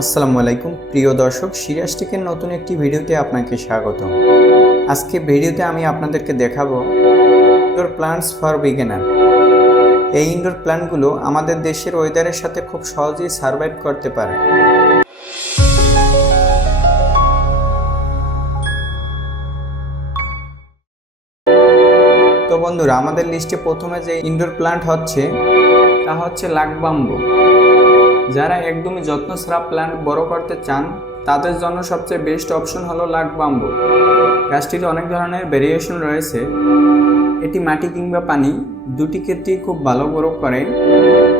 আসসালামু আলাইকুম। প্রিয় দর্শক সিরিয়াসটিকের নতুন একটি ভিডিওতে আপনাকে স্বাগত আজকে ভিডিওতে আমি আপনাদেরকে দেখাবো ইনডোর প্ল্যান্টস ফর বিগেনার। এই ইনডোর প্ল্যান্টগুলো আমাদের দেশের ওয়েদারের সাথে খুব সহজেই সার্ভাইভ করতে পারে। তো বন্ধুরা, আমাদের লিস্টে প্রথমে যে ইনডোর প্ল্যান্ট হচ্ছে, তা হচ্ছে লাকবাম্বু। যারা একদমই যত্ন ছাড়া প্ল্যান্ট বড় করতে চান, তাদের জন্য সবচেয়ে বেস্ট অপশন হলো লাক বাম্বু। গাছটিতে অনেক ধরনের ভেরিয়েশন রয়েছে। এটি মাটি কিংবা পানি, দুটি ক্ষেত্রেই খুব ভালো গ্রো করে।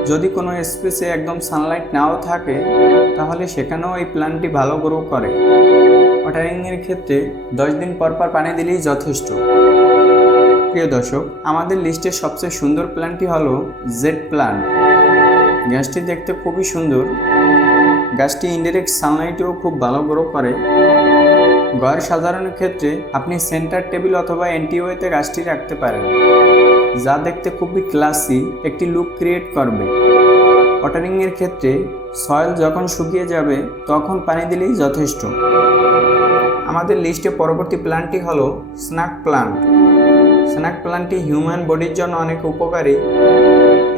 যদি কোনো স্পেসে একদম সানলাইট নাও থাকে, তাহলে সেখানেও এই প্ল্যান্টটি ভালো গ্রো করে। ওয়াটারিংয়ের ক্ষেত্রে দশ দিন পর পর পানি দিলেই যথেষ্ট। প্রিয় দর্শক, আমাদের লিস্টের সবচেয়ে সুন্দর প্ল্যান্টটি হলো জেড প্ল্যান্ট গাছটি দেখতে খুবই সুন্দর। গাছটি ইনডাইরেক্ট সানলাইটেও খুব ভালো গ্রো করে। ঘর সাজানোর ক্ষেত্রে আপনি সেন্টার টেবিল অথবা এনটিওতে গাছটি রাখতে পারেন, যা দেখতে খুবই ক্লাসি একটি লুক ক্রিয়েট করবে। ওয়াটারিংয়ের ক্ষেত্রে সয়েল যখন শুকিয়ে যাবে, তখন পানি দিলেই যথেষ্ট। আমাদের লিস্টে পরবর্তী প্ল্যান্টটি হলো স্ন্যাক প্ল্যান্ট স্ন্যাক প্ল্যান্টটি হিউম্যান বডির জন্য অনেক উপকারী।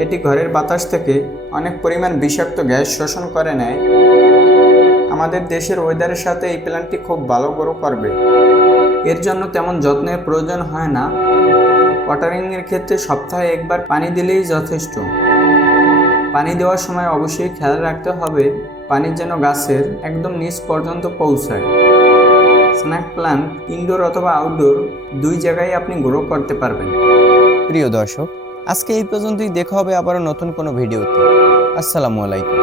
এটি ঘরের বাতাস থেকে অনেক পরিমাণ বিষাক্ত গ্যাস শোষণ করে নেয়। আমাদের দেশের ওয়েদারের সাথে এই প্ল্যান্টটি খুব ভালো গ্রো করবে। এর জন্য তেমন যত্নের প্রয়োজন হয় না। ওয়াটারিংয়ের ক্ষেত্রে সপ্তাহে একবার পানি দিলেই যথেষ্ট। পানি দেওয়ার সময় অবশ্যই খেয়াল রাখতে হবে, পানি যেন গাছের একদম নিচ পর্যন্ত পৌঁছায়। স্ন্যাক প্ল্যান্ট ইনডোর অথবা আউটডোর, দুই জায়গায় আপনি গ্রো করতে পারবেন। প্রিয় দর্শক, আজকে এই পর্যন্তই। দেখা হবে আবারও নতুন কোনো ভিডিওতে। আসসালামু আলাইকুম।